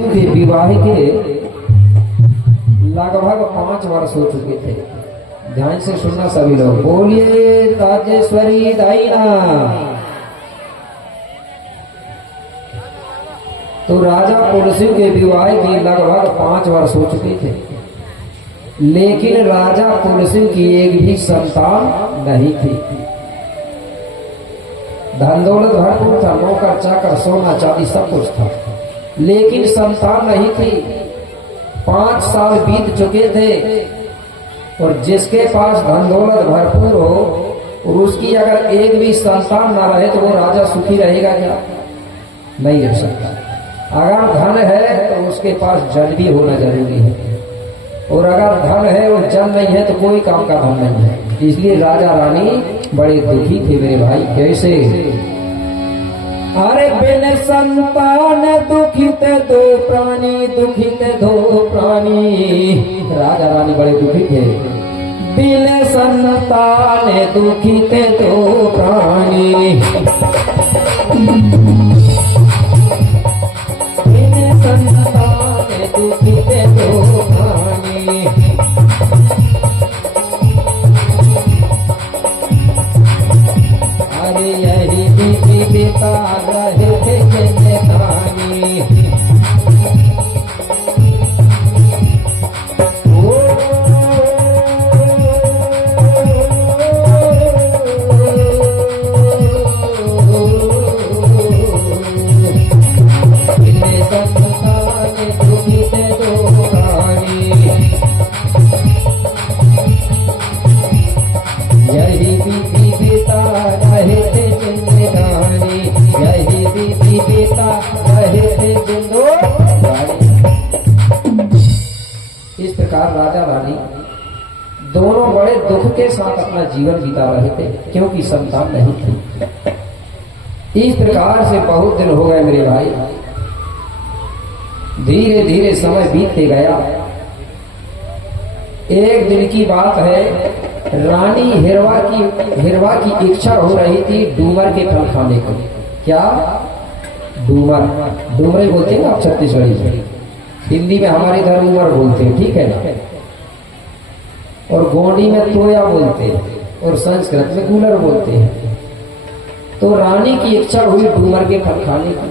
के विवाह के लगभग 5 वर्ष हो चुके थे। ध्यान से सुनना सभी लोग, बोलिए राजेश्वरी दाईना। तो राजा पुलसी के विवाह के लगभग 5 वर्ष हो चुके थे, लेकिन राजा पुलसी की एक भी संतान नहीं थी। धन दौलत भरपूर था, नौकर चाकर सोना चांदी सब कुछ था, लेकिन संतान नहीं थी। 5 साल बीत चुके थे और जिसके पास धन दौलत भरपूर हो और उसकी अगर एक भी संतान ना रहे तो वो राजा सुखी रहेगा क्या? नहीं रह सकता। अगर धन है तो उसके पास जन भी होना जरूरी है, और अगर धन है और जन नहीं है तो कोई काम का धन नहीं है। इसलिए राजा रानी बड़े दुखी थे मेरे भाई। कैसे? अरे बिन संतान दुखित दो प्राणी, दुखित दो प्राणी। राजा रानी बड़े दुखी थे। बिन संतान दुखित दो प्राणी, बिन संतान दुखित दो प्राणी। अरे यही बिता रहे थे जिंदगानी। इस प्रकार राजा रानी दोनों बड़े दुख के साथ अपना जीवन बिता रहे थे, क्योंकि संतान नहीं थी। इस प्रकार से बहुत दिन हो गए मेरे भाई। धीरे धीरे समय बीतते गया। एक दिन की बात है, रानी हिरवा की इच्छा हो रही थी डूमर के फल खाने को। क्या? डूमर, डूमरे बोलते हैं आप छत्तीसगढ़ी से, हिंदी में हमारे इधर उमर बोलते हैं, ठीक है ना? और गोंडी में तोया बोलते हैं और संस्कृत में गुलर बोलते हैं। तो रानी की इच्छा हुई डूमर के फल खाने की,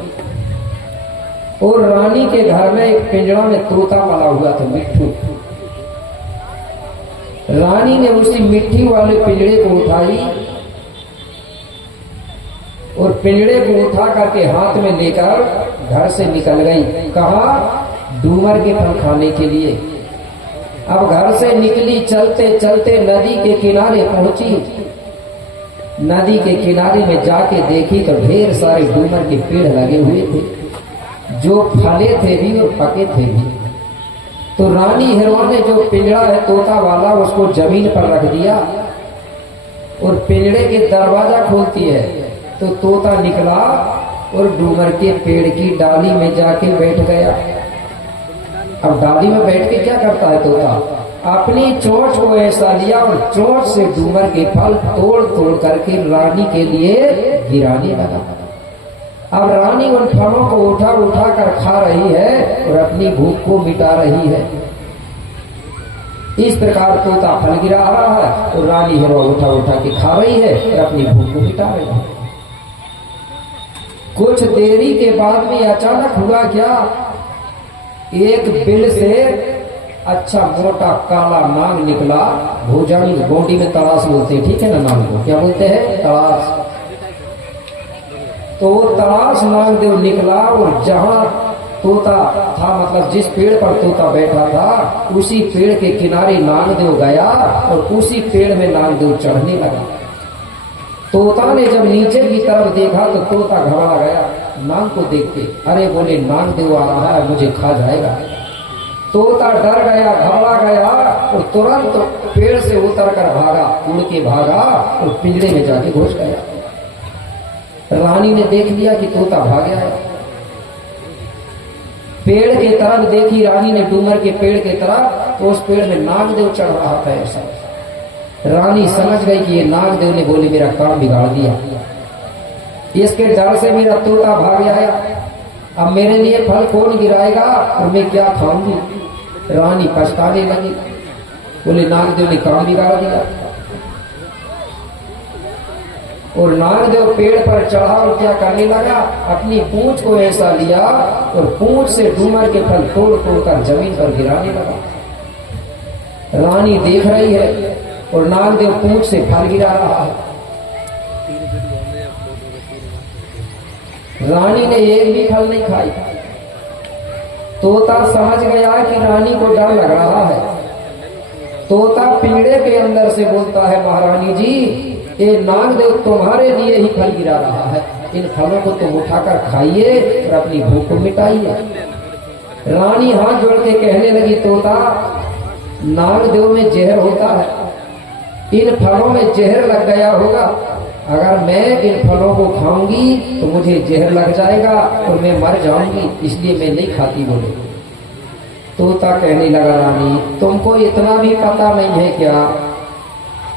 और रानी के घर में एक पिंजरा में तोता पला हुआ था, मिट्ठू। रानी ने उसी मिट्टी वाले पिंजरे को उठाई और पिंजरे को उठा करके हाथ में लेकर घर से निकल गई। कहा? डूमर के फल खाने के लिए। अब घर से निकली, चलते चलते नदी के किनारे पहुंची। नदी के किनारे में जाके देखी तो ढेर सारे डूमर के पेड़ लगे हुए थे, जो फले थे भी और पके थे भी। तो रानी हिरवा ने जो पिंजरा है तोता वाला, उसको जमीन पर रख दिया और पिंजरे के दरवाजा खोलती है तो तोता निकला और डूमर के पेड़ की डाली में जाके बैठ गया। अब डाली में बैठ के क्या करता है तोता? अपनी चोंच को ऐसा लिया और चोंच से डूमर के फल तोड़ तोड़ करके रानी के लिए गिराने लगा। अब रानी उन फलों को उठा उठा कर खा रही है और अपनी भूख को मिटा रही है। इस प्रकार तोता फल गिरा रहा है और रानी हिरवा उठा उठा के खा रही है और अपनी भूख को मिटा रही है। कुछ देरी के बाद में अचानक हुआ क्या? एक बिल से अच्छा मोटा काला नाग निकला। भोजानी गोंडी में तरास बोलते हैं, ठीक है ना? नाग को क्या बोलते हैं? तरास। तो वो तरास नागदेव निकला और जहां तोता था, मतलब जिस पेड़ पर तोता बैठा था, उसी पेड़ के किनारे नागदेव गया और उसी पेड़ में नागदेव चढ़ने लगा। तोता ने जब नीचे की तरफ देखा तो तोता घबरा गया नाग को देख के। अरे बोले, नागदेव आ रहा है, मुझे खा जाएगा। तोता डर गया, घबरा गया और तुरंत पेड़ से उतर कर भागा, उड़ के भागा और पिंजरे में जाके घुस गया। रानी ने देख लिया कि तोता भाग गया है। पेड़ के तरफ देखी रानी ने, डूमर के पेड़ के तरफ, तो उस पेड़ में नागदेव चढ़ रहा था। ऐसा रानी समझ गई कि ये नागदेव ने बोले मेरा काम बिगाड़ दिया, इसके डर से मेरा तोता भाग आया। अब मेरे लिए फल कौन गिराएगा और मैं क्या खाऊंगी। रानी पछताने लगी। बोले नागदेव ने काम बिगाड़ दिया। और नागदेव पेड़ पर चढ़ा और क्या करने लगा, अपनी पूंछ को ऐसा लिया और पूंछ से डूमर के फल तोड़ तोड़ कर जमीन पर गिराने लगा। रानी देख रही है और नागदेव पूंछ से फल गिरा रहा है। रानी ने एक भी फल नहीं खाई। तोता समझ गया कि रानी को डर लग रहा है। तोता पिंजड़े के अंदर से बोलता है, महारानी जी ये नागदेव तुम्हारे लिए ही फल गिरा रहा है, इन फलों को तुम उठाकर खाइए और अपनी भूख को मिटाइए। रानी हाथ जोड़ के कहने लगी, तोता नागदेव में जहर होता है, इन फलों में जहर लग गया होगा, अगर मैं इन फलों को खाऊंगी तो मुझे जहर लग जाएगा और मैं मर जाऊंगी, इसलिए मैं नहीं खाती। बोले तोता कहने लगा, रानी तुमको इतना भी पता नहीं है क्या,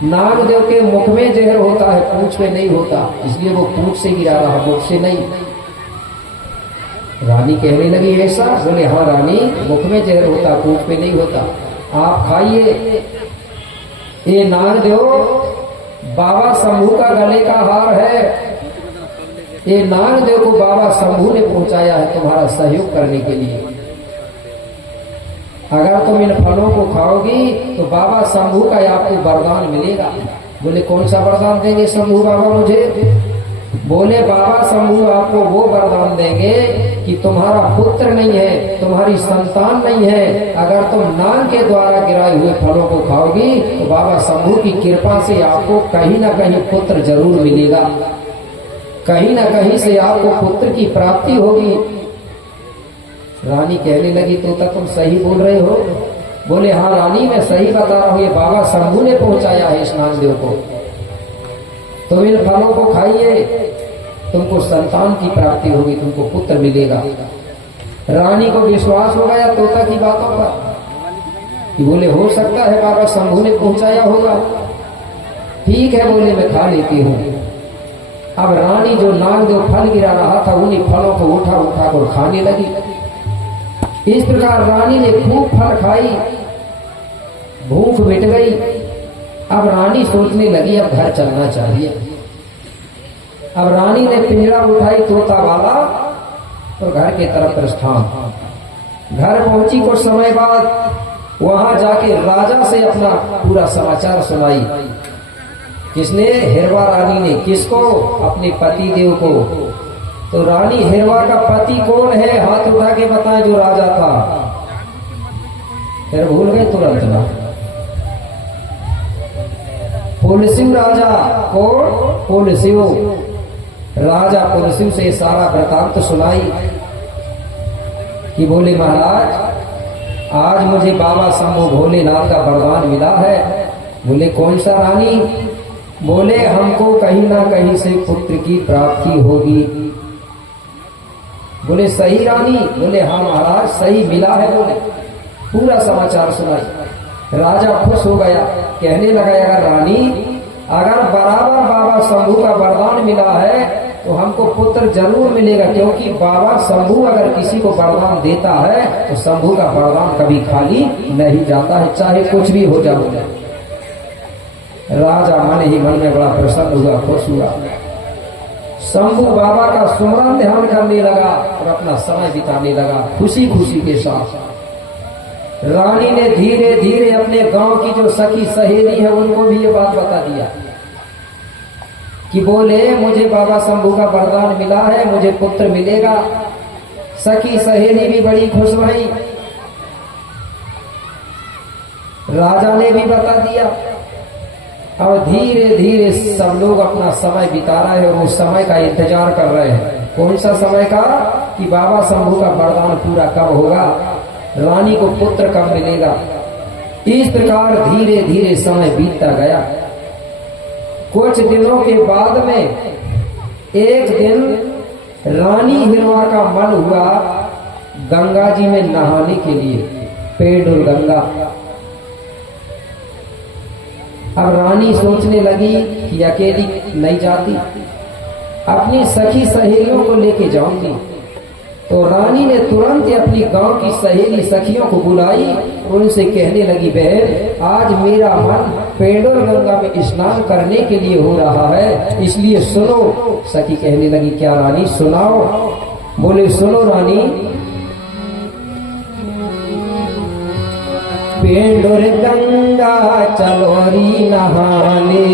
नागदेव के मुख में जहर होता है, पूंछ में नहीं होता, इसलिए वो पूंछ से गिरा रहा, मुख से नहीं। रानी कहने लगी ऐसा? बोले हाँ रानी, मुख में जहर होता, पूंछ में नहीं होता, आप खाइए। ये नागदेव बाबा शंभू का गले का हार है, ये नागदेव को बाबा शंभू ने पहुंचाया है तुम्हारा सहयोग करने के लिए। अगर तुम इन फलों को खाओगी तो बाबा शंभू का आपको वरदान मिलेगा। बोले कौन सा वरदान देंगे शंभू बाबा मुझे? बोले बाबा शंभू आपको वो वरदान देंगे कि तुम्हारा पुत्र नहीं है, तुम्हारी संतान नहीं है, अगर तुम नाग के द्वारा गिराए हुए फलों को खाओगी तो बाबा शंभू की कृपा से आपको कहीं ना कहीं पुत्र जरूर मिलेगा, कहीं ना कहीं से आपको पुत्र की प्राप्ति होगी। रानी कहने लगी, तोता तुम सही बोल रहे हो? बोले हाँ रानी, मैं सही बता रहा हूँ, ये बाबा शंभू ने पहुंचाया है इस नागदेव को। तुम इन फलों को खाइए, तुमको संतान की प्राप्ति होगी, तुमको पुत्र मिलेगा। रानी को विश्वास हो गया तोता की बातों पर कि बोले हो सकता है बाबा शंभू ने पहुंचाया होगा। ठीक है बोले, मैं खा लेती हूँ। अब रानी जो नागदेव फल गिरा रहा था उन्हीं फलों को उठा उठा कर खाने लगी। इस प्रकार रानी ने खूब फल खाई, भूख मिट गई। अब रानी सोचने लगी अब घर चलना चाहिए। अब रानी ने पिंजरा उठाई तोता वाला और घर के तरफ प्रस्थान। घर पहुंची कुछ समय बाद वहां जाके राजा से अपना पूरा समाचार सुनाई। किसने? हिरवा रानी ने। किसको? अपने पति देव को। तो रानी हिरवा का पति कौन है? हाथ उठा के बताएं जो राजा था। फिर भूल गए तुरंत ना। पुलसिव राजा। कौन? पुलसिव राजा। पुलसिव से सारा वृतांत सुनाई कि बोले महाराज आज मुझे बाबा शंभू भोलेनाथ का वरदान मिला है। बोले कौन सा रानी? बोले हमको कहीं ना कहीं से पुत्र की प्राप्ति होगी। बोले सही रानी? बोले हाँ महाराज सही मिला है। बोले पूरा समाचार सुनाई। राजा खुश हो गया, कहने लगा अगर रानी अगर बराबर बाबा शंभू का वरदान मिला है तो हमको पुत्र जरूर मिलेगा, क्योंकि बाबा शंभू अगर किसी को वरदान देता है तो शंभू का वरदान कभी खाली नहीं जाता है, चाहे कुछ भी हो जाए। राजा मन ही मन में बड़ा प्रसन्न हुआ, खुश हुआ। शंभू बाबा का सुमरन ध्यान करने लगा और अपना समय बिताने लगा खुशी खुशी के साथ। रानी ने धीरे धीरे अपने गांव की जो सखी सहेली है उनको भी ये बात बता दिया कि बोले मुझे बाबा शंभू का वरदान मिला है, मुझे पुत्र मिलेगा। सखी सहेली भी बड़ी खुश भई। राजा ने भी बता दिया। अब धीरे धीरे सब लोग अपना समय बिता रहे हैं और उस समय का इंतजार कर रहे हैं। कौन सा समय का? कि बाबा शंभू का वरदान पूरा कब होगा, रानी को पुत्र कब मिलेगा। इस प्रकार धीरे धीरे समय बीतता गया। कुछ दिनों के बाद में एक दिन रानी हिरवा का मन हुआ गंगा जी में नहाने के लिए, पेड़ गंगा। अब रानी सोचने लगी कि अकेली नहीं जाती, अपनी सखी सहेलियों को लेके जाऊंगी। तो रानी ने तुरंत ही अपनी गांव की सहेली सखियों को बुलाई और उनसे कहने लगी, बहन आज मेरा मन पेंडोर गंगा में स्नान करने के लिए हो रहा है, इसलिए सुनो। सखी कहने लगी, क्या रानी सुनाओ? बोले, सुनो रानी। पेंडोर गंगा चलोरी नहाने,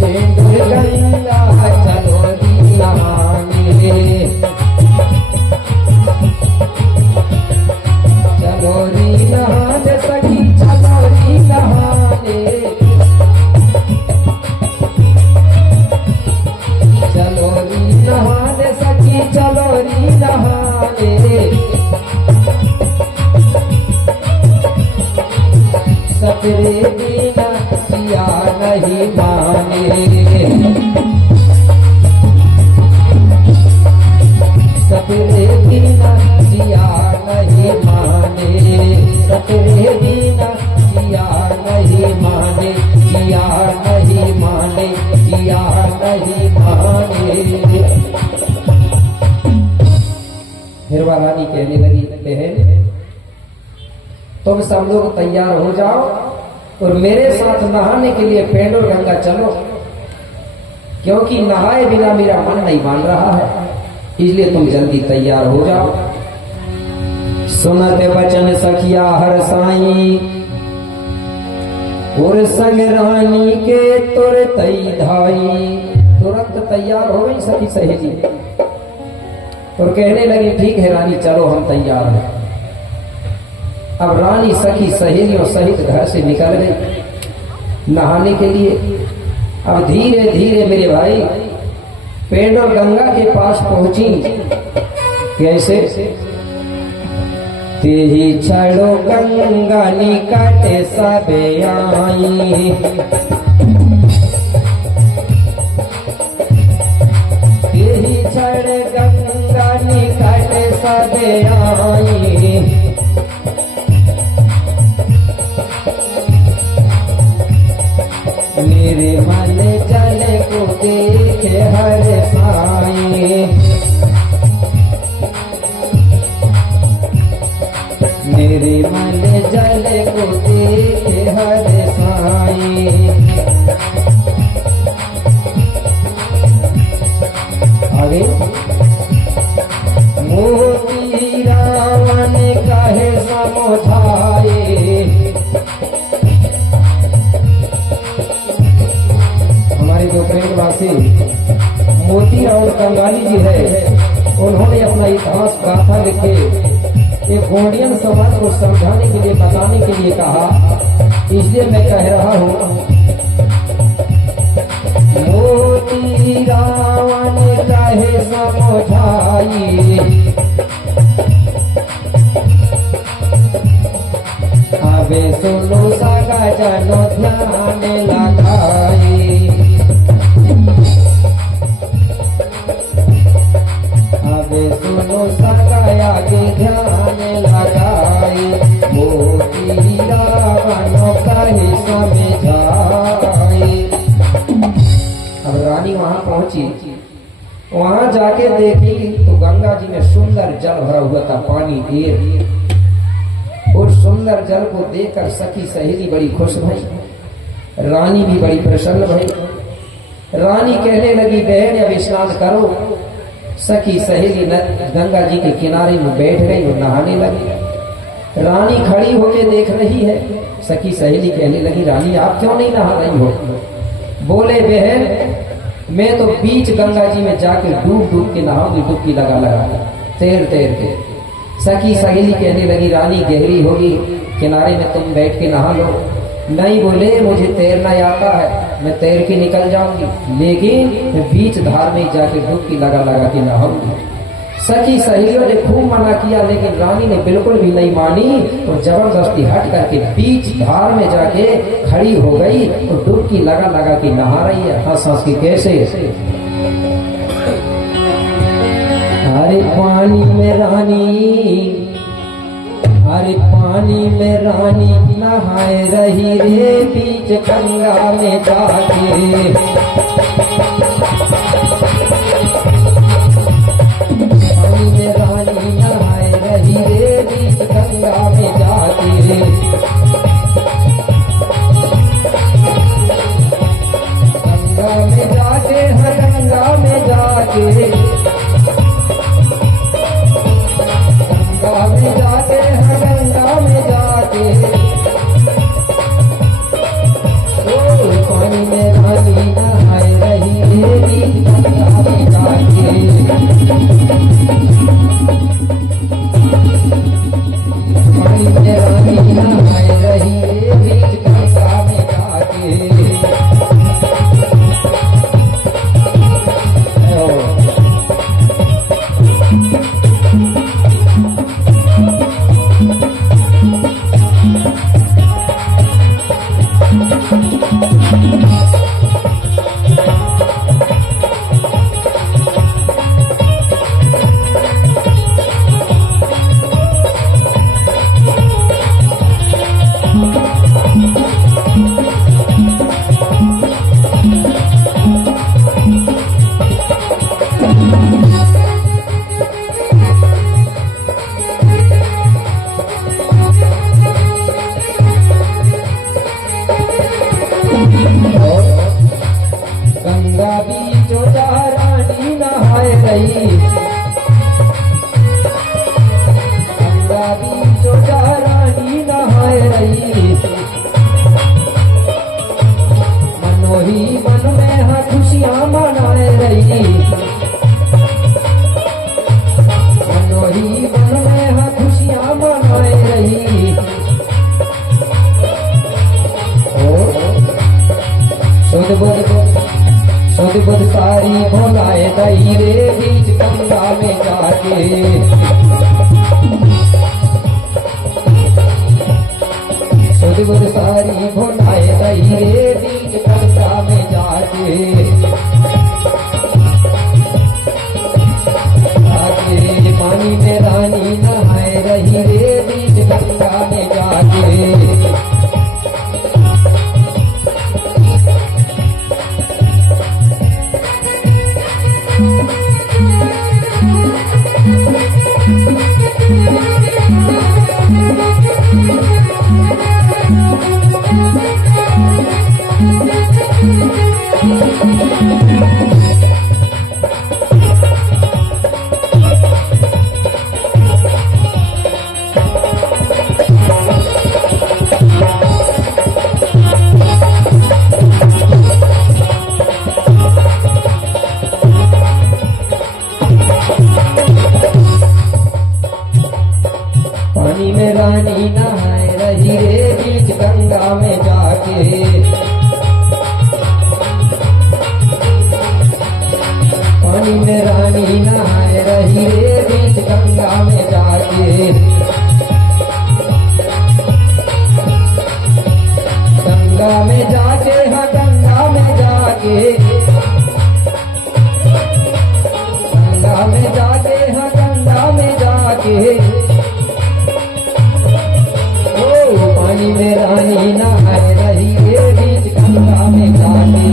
पेंडोर गंगा चलोरी नहाने, चलोरी नहाने सखी चलोरी नहाने, चलोरी नहाने सखी चलोरी नहाने, सतरे बिना जिया नहीं माने, सतरे बिना जिया नहीं माने, सतरे बिना जिया नहीं माने, जिया नहीं माने, जिया नहीं माने। फिर वह रानी कहने लगी, बहन तुम सब लोग तैयार हो जाओ और मेरे साथ नहाने के लिए पेंडोर गंगा चलो, क्योंकि नहाए बिना मेरा मन नहीं मान रहा है, इसलिए तुम जल्दी तैयार हो जाओ। सुनते वचन सखिया हर साई, और संग रानी के तुर तई धाई। तुरंत तैयार हो गई सखी सहेली और कहने लगी, ठीक है रानी चलो हम तैयार हैं। अब रानी सखी सहेलियों सहित घर से निकल गई नहाने के लिए। अब धीरे धीरे मेरे भाई पेंडोर गंगा के पास पहुंची। कैसे? तेही छड़ो गंगा निकट सबे आई, तेही छड़ गंगा निकट सबे आई, मेरे मन जल को देखे हर साई, मेरे मन जल को देखे हर साई। आगे मोती रावण कहे समझाए, जो प्रेमवासी मोती रावण कंगाली जी है, उन्होंने अपना इतिहास गाथा लिखे एक गोंडियन समाज को समझाने के लिए, बताने के लिए कहा, इसलिए मैं कह रहा हूँ। मोती रावण कहे समझाई, अबे सुनो सगा जनो ध्यान लगाई, सुनो सगाया के ध्यान लगाई, मोती रावण कहे समझाई। अब रानी वहां पहुंची, वहां जाके देखी तो गंगा जी में सुंदर जल भरा हुआ था, पानी ढेर, और सुंदर जल को देखकर सखी सहेली बड़ी खुश भई, रानी भी बड़ी प्रसन्न भई। रानी कहने लगी, बहन अब स्नान करो। सखी सहेली गंगा जी के किनारे में बैठ गई और नहाने लगी। रानी खड़ी होके देख रही है। सखी सहेली कहने लगी, रानी आप क्यों नहीं नहा रही हो? बोले, बहन मैं तो बीच गंगा जी में जाकर डूब डूब के नहाऊंगी, डुबकी लगा लगा तैर तैर के। सखी सहेली कहने लगी, रानी गहरी होगी, किनारे में तुम बैठ के नहा लो। नहीं बोले, मुझे तैरना आता है, मैं तैर के निकल जाऊंगी, लेकिन मैं बीच धार में जाके डुबकी लगा लगा के नहाऊंगी। सखी सहेलियों ने खूब मना किया, लेकिन रानी ने बिल्कुल भी नहीं मानी और जबरदस्ती हट करके बीच धार में जाके खड़ी हो गई और डुबकी लगा लगा के नहा रही है, हंस हंस के। कैसे? हरे पानी में रानी, हरे पानी में रानी नहाए रही रे, बीच गंगा में जाके गंगा बीचो जा रानी नहाए रही, गंगा बीचो जा रानी नहाए रही, मनोही मन में हाँ खुशियाँ मनाए रही, मनोही मन में हाँ खुशियाँ मनाए रही। सुध बुध सारी भुलाए दई रे बीच गंगा में जाके, सुध बुध सारी भुलाए दई रे बीच गंगा में जाके, आके पानी में रानी नहाए रही रे बीच गंगा में जाके। पानी में रानी नहाए रही रे बीच गंगा में जाके, पानी में रानी नहाए रही रे बीच गंगा में जाके, गंगा में जाके हाँ गंगा में जाके, गंगा में जाके हाँ गंगा में जाके, पानी में रानी नहाए रही रे बीच गंगा में जाके,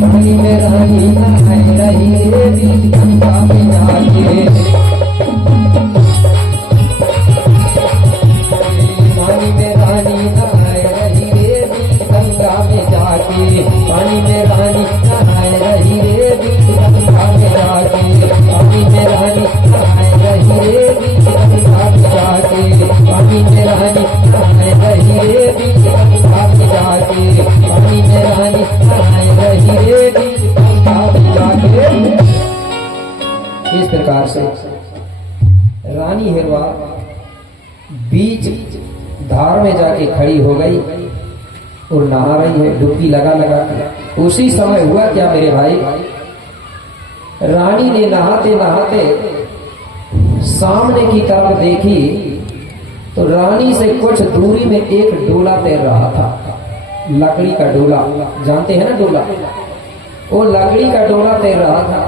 पानी में रानी नहाए रही रे बीच गंगा में जाके, पानी में रानी नहाए रही रे बीच गंगा में जाके, पानी में रानी नहाए रही रे बीच गंगा में जाके, पानी में रानी नहाए रही रे बीच गंगा में जाके, पानी में रानी नहाए रही रे बीच गंगा में जाके, पानी में रानी नहाए रही रे बीच गंगा में जाके। इस प्रकार से रानी हिरवा बीच धार में जाके खड़ी हो गई और नहा रही है डुबकी लगा लगा के। उसी समय हुआ क्या मेरे भाई, रानी ने नहाते नहाते सामने की तरफ देखी तो रानी से कुछ दूरी में एक डोला तैर रहा था, लकड़ी का डोला, जानते हैं ना डोला, वो लकड़ी का डोला तैर रहा था।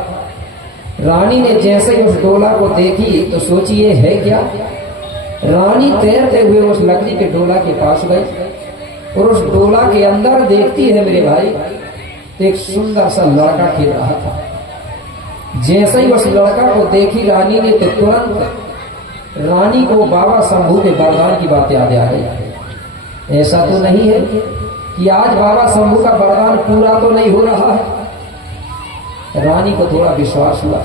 रानी ने जैसे ही उस डोला को देखी तो सोची ये है क्या। रानी तैरते हुए उस लकड़ी के डोला के पास गई और उस डोला के अंदर देखती है मेरे भाई एक सुंदर सा लड़का खेल रहा था। जैसे ही उस लड़का को देखी रानी ने तो तुरंत रानी को बाबा शंभू के वरदान की बात याद आ गई। ऐसा तो नहीं है कि आज बाबा शंभू का वरदान पूरा तो नहीं हो रहा है। रानी को थोड़ा विश्वास हुआ,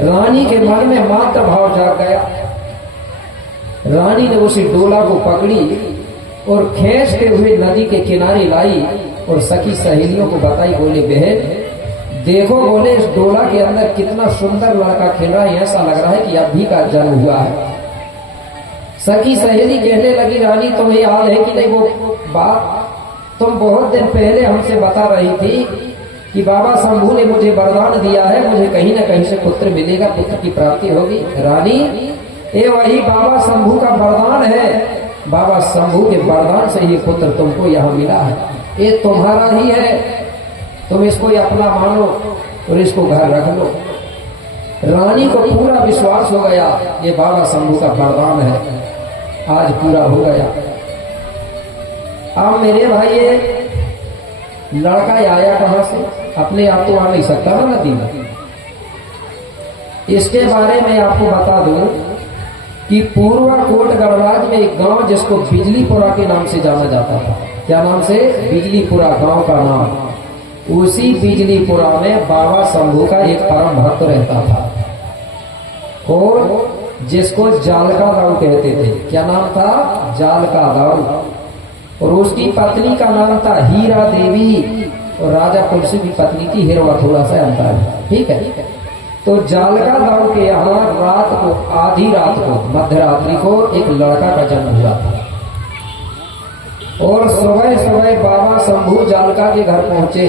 रानी के मन में मात्र भाव जाग गया। रानी ने उसी डोला को पकड़ी और खींचते हुए नदी के किनारे लाई और सखी सहेलियों को बताई, बोले बहन देखो, बोले इस डोला के अंदर कितना सुंदर लड़का खेल रहा है, ऐसा लग रहा है कि अभी का जन्म हुआ है। सखी सहेली कहने लगी, रानी तुम्हें याद है कि नहीं वो बात तुम बहुत दिन पहले हमसे बता रही थी कि बाबा शंभू ने मुझे वरदान दिया है, मुझे कहीं ना कहीं से पुत्र मिलेगा, पुत्र की प्राप्ति होगी। रानी ये वही बाबा शंभू का वरदान है, बाबा शंभू के वरदान से ये पुत्र तुमको यहाँ मिला है, ये तुम्हारा ही है, तुम इसको अपना मानो और इसको घर रख लो। रानी को पूरा विश्वास हो गया ये बाबा शंभू का वरदान है, आज पूरा हो गया। अब मेरे भाई लड़का आया कहां से? अपने आप तो आ नहीं सकता ना नदी में। इसके बारे में आपको बता दूं कि पूर्व कोट गणराज में एक गांव जिसको बिजलीपुरा के नाम से जाना जाता था। क्या नाम से? बिजलीपुरा गांव का नाम। उसी बिजलीपुरा में बाबा शंभू का एक परम भक्त रहता था और जिसको जालका दाऊ कहते थे। क्या नाम था? जालका दाऊ। और उसकी पत्नी का नाम था हीरा देवी और राजा तुलसी की पत्नी की हिरवा, थोड़ा सा अंतर है, ठीक है। तो जालका दाऊ के यहाँ रात को, आधी रात को, मध्यरात्रि को एक लड़का का जन्म हुआ था और सुबह सुबह बाबा शंभू जालका के घर पहुंचे।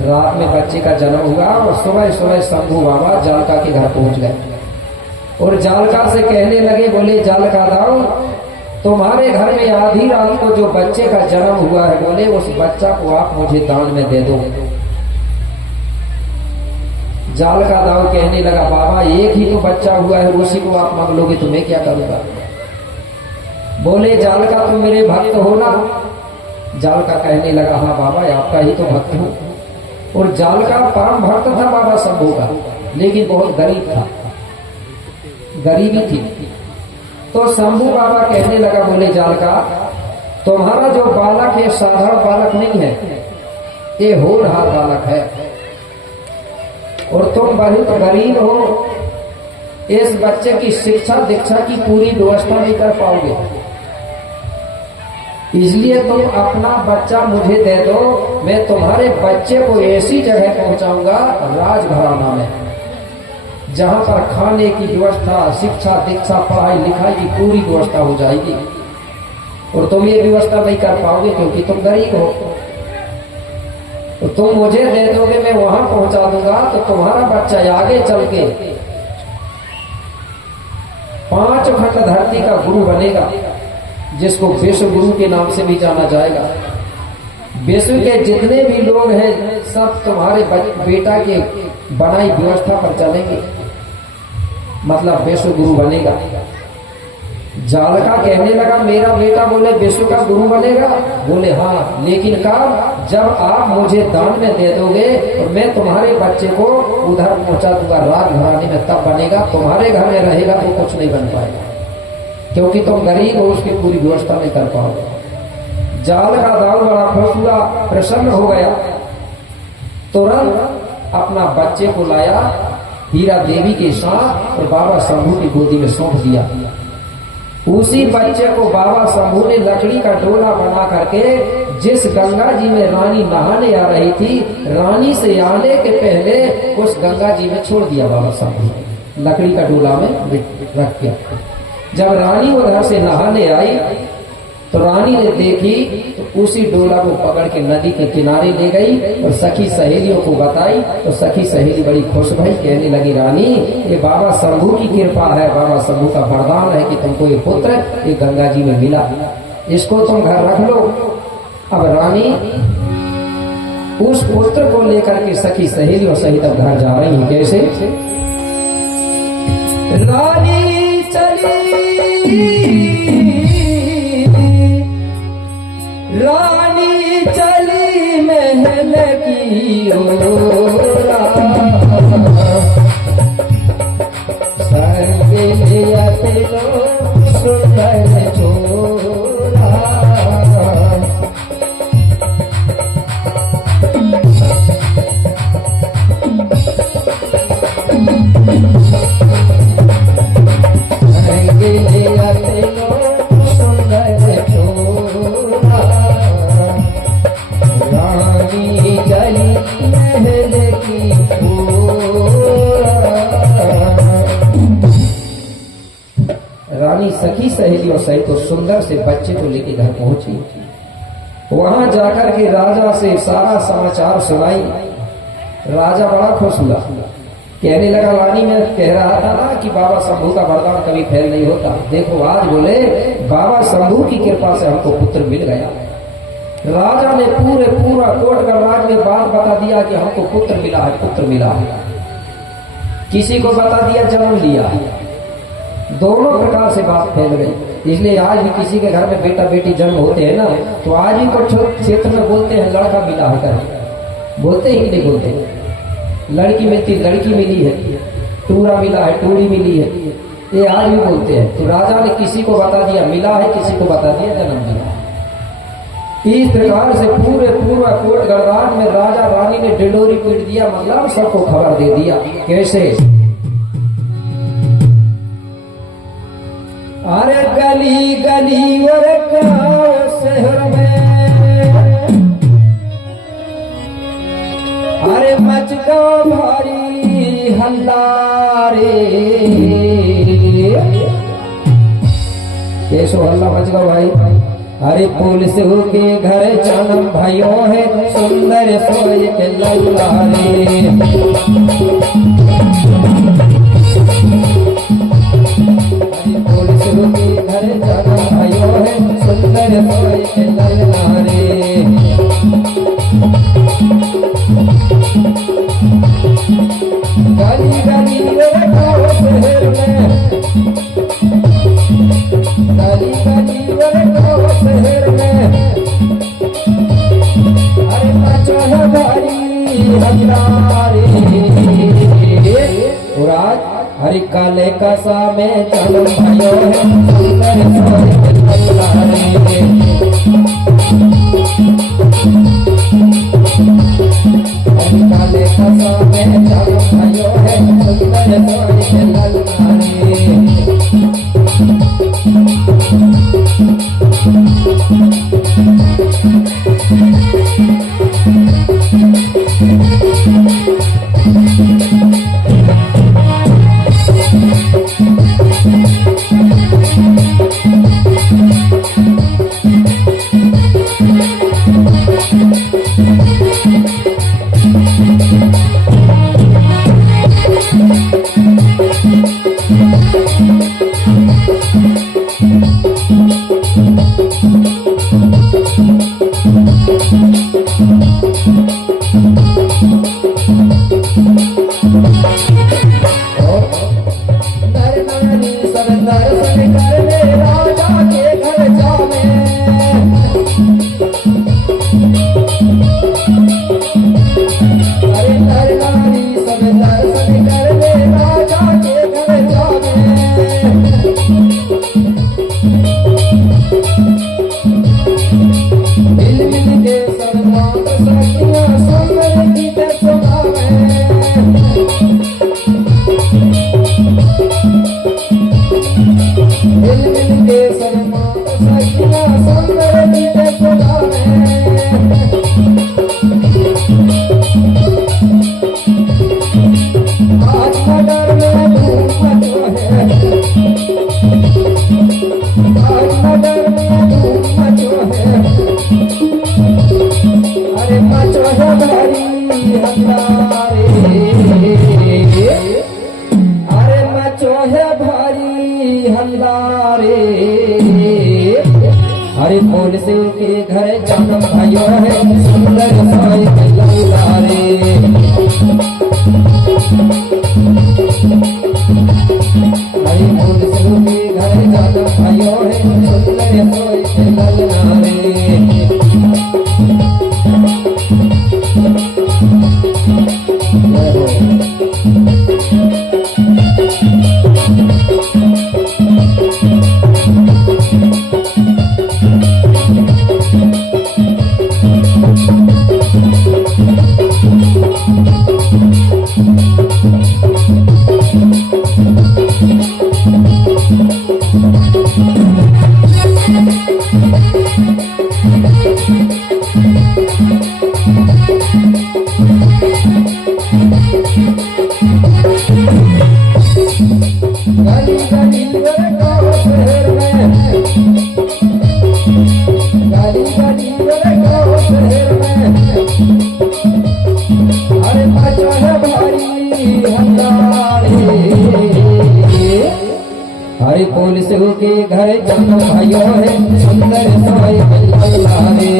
रात में बच्चे का जन्म हुआ और सुबह सुबह शंभू बाबा जालका के घर पहुंच गए और जालका से कहने लगे, बोले जालका दाऊ, तुम्हारे घर में आधी रात को जो बच्चे का जन्म हुआ है, बोले उस बच्चा को आप मुझे दान में दे दो। जालका दाऊ कहने लगा, बाबा एक ही तो बच्चा हुआ है, उसी को आप मांग लोगे तो मैं क्या करूंगा? बोले जालका तुम मेरे भक्त हो ना? जालका कहने लगा, हाँ बाबा आपका ही तो भक्त हूं। और जालका परम भक्त था बाबा शंभू का, लेकिन बहुत गरीब था, गरीबी थी। तो शंभू बाबा कहने लगा, बोले जालका तुम्हारा जो बालक है साधारण बालक नहीं है, ये होनहार बालक है और तुम बहुत गरीब हो, इस बच्चे की शिक्षा दीक्षा की पूरी व्यवस्था नहीं कर पाओगे, इसलिए तुम अपना बच्चा मुझे दे दो। मैं तुम्हारे बच्चे को ऐसी जगह पहुंचाऊंगा राजघराना में, जहां पर खाने की व्यवस्था, शिक्षा दीक्षा, पढ़ाई लिखाई की पूरी व्यवस्था हो जाएगी और तुम ये व्यवस्था नहीं कर पाओगे क्योंकि तुम गरीब हो। तो तुम मुझे दे दोगे, मैं वहां पहुंचा दूंगा, तो तुम्हारा बच्चा आगे चल के 5 खंड धरती का गुरु बनेगा, जिसको विश्व गुरु के नाम से भी जाना जाएगा। विश्व के जितने भी लोग हैं सब तुम्हारे बेटा के बनाई व्यवस्था पर चलेंगे, मतलब विश्व गुरु बनेगा। जालका कहने लगा, मेरा बेटा बोले विश्व का गुरु बनेगा? बोले हाँ, लेकिन कब? जब आप मुझे दान में दे दोगे और मैं तुम्हारे बच्चे को उधर पहुंचा दूंगा राजघराने में, तब बनेगा। तुम्हारे घर में रहेगा तो कुछ नहीं बन पाएगा क्योंकि तुम गरीब हो, उसकी पूरी व्यवस्था नहीं कर पाओगे। जालका दाऊ बड़ा खुश हुआ, प्रसन्न हो गया, तुरंत अपना बच्चे को लाया हीरा देवी के साथ और बाबा शंभू की गोदी में सौंप दिया। उसी बच्चे को बाबा शंभू ने लकड़ी का डोला बना करके, जिस गंगा जी में रानी नहाने आ रही थी, रानी से आने के पहले उस गंगा जी में छोड़ दिया बाबा शंभू, लकड़ी का डोला में रख के। जब रानी उधर से नहाने आई तो रानी ने देखी तो उसी डोला को पकड़ के नदी के किनारे ले गई और सखी सहेलियों को बताई। तो सखी सहेली बड़ी खुश भई, कहने लगी, रानी ये बाबा शंभू की कृपा है, बाबा शंभू का वरदान है कि तुमको ये पुत्र ये गंगा जी में मिला, इसको तुम घर रख लो। अब रानी उस पुत्र को लेकर के सखी सहेलियों सहित अब घर जा रही है। कैसे? रानी चली, रानी चली महल की ओर, संग लियत लो सुंदर छोरा। संग लियत लो सुंदर छोरा, रानी चली महल की ओर। रानी सखी सहेलियों सहित तो सुंदर से बच्चे को लेकर घर पहुंची। वहां जाकर के राजा से सारा समाचार सुनाई। राजा बड़ा खुश हुआ, कहने लगा, रानी मैं कह रहा था ना कि बाबा शंभू का वरदान कभी फेल नहीं होता, देखो आज बोले बाबा शंभू की कृपा से हमको पुत्र मिल गया। राजा ने पूरा कोट गणराज में बात बता दिया कि हमको पुत्र मिला है, पुत्र मिला है। किसी को बता दिया जन्म लिया, दोनों प्रकार से बात फैल गई। इसलिए आज भी किसी के घर में बेटा बेटी जन्म होते हैं ना, तो आज भी कुछ क्षेत्र में बोलते हैं लड़का मिला है, बोलते ही नहीं बोलते। लड़की मिलती, लड़की मिली है, टूरा मिला है, टूरी मिली है, ये आज भी बोलते हैं। तो राजा ने किसी को बता दिया मिला है, किसी को बता दिया जन्म दिया। इस प्रकार से पूरे पूर्व कोट गढ़वाल में राजा रानी ने डिडोरी पीट दिया, मतलब सबको खबर दे दिया। कैसे? अरे गली गली और गाँव शहर में, अरे मच का भारी हल्ला रे, कैसो हल्ला मच गया भाई? अरे पुलिस के घर जन्म भाइयों है, सुंदर सोए के लल्ला रे। पुलिस के घर जन्म भाइयों है, सुंदर सोए के लल्ला रे। गली गली रे गाँव शहर में, गली गली रे गाँव शहर में, अरे नाचो है भारी हजारे। हरि काले कसा में जन्म भयो है, सुंदर सोए के लल्ला रे। हरि काले कसा में जन्म भयो है, सुंदर सोए के लल्ला रे। हरे पुलिस के घर जन्म भयो है, सुंदर सोए के लल्ला रे। हरे पुलिस के घर जन्म भयो है, सुंदर सोए के लल्ला रे। हरे पुलिस के घर जन्म भयो है, सुंदर सोए के लल्ला रे।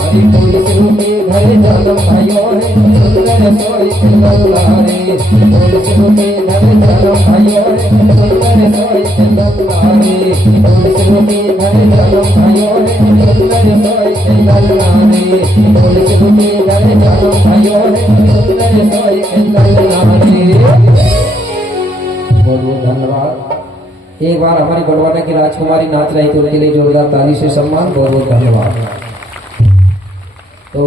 हरे पुलिस के घर जन्म भयो है, सुंदर सोए के लल्ला पुलिस रुके घर चलो भाइयों रे सुंदर सोई के ललना रे पुलिस रुके घर चलो भाइयों रे सुंदर सोई के ललना रे। बहुत बहुत धन्यवाद। एक बार हमारी बड़वाना की राजकुमारी नाच रही तो उनके लिए जोरदार ताली से सम्मान। बहुत बहुत धन्यवाद। तो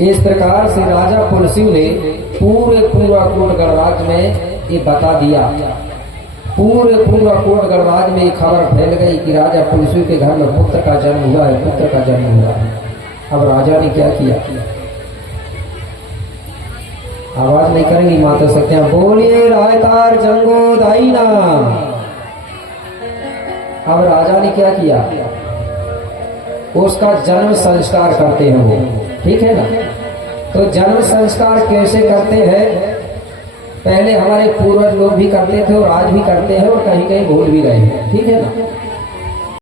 इस प्रकार से राजा पुलसिव ने पूरे पूरा कोट गणराज में ये बता दिया। पूरे पूरा कोट गणराज में ये खबर फैल गई कि राजा पुलसिव के घर में पुत्र का जन्म हुआ है, पुत्र का जन्म हुआ है। अब राजा ने क्या किया? आवाज नहीं करेंगी माता सत्या बोलिए रायतार जंगो दाईना। अब राजा ने क्या किया? उसका जन्म संस्कार करते हैं वो, ठीक है ना। तो जन्म संस्कार कैसे करते हैं? पहले हमारे पूर्वज लोग भी करते थे और आज भी करते हैं और कहीं कहीं भूल भी गए हैं, ठीक है ना।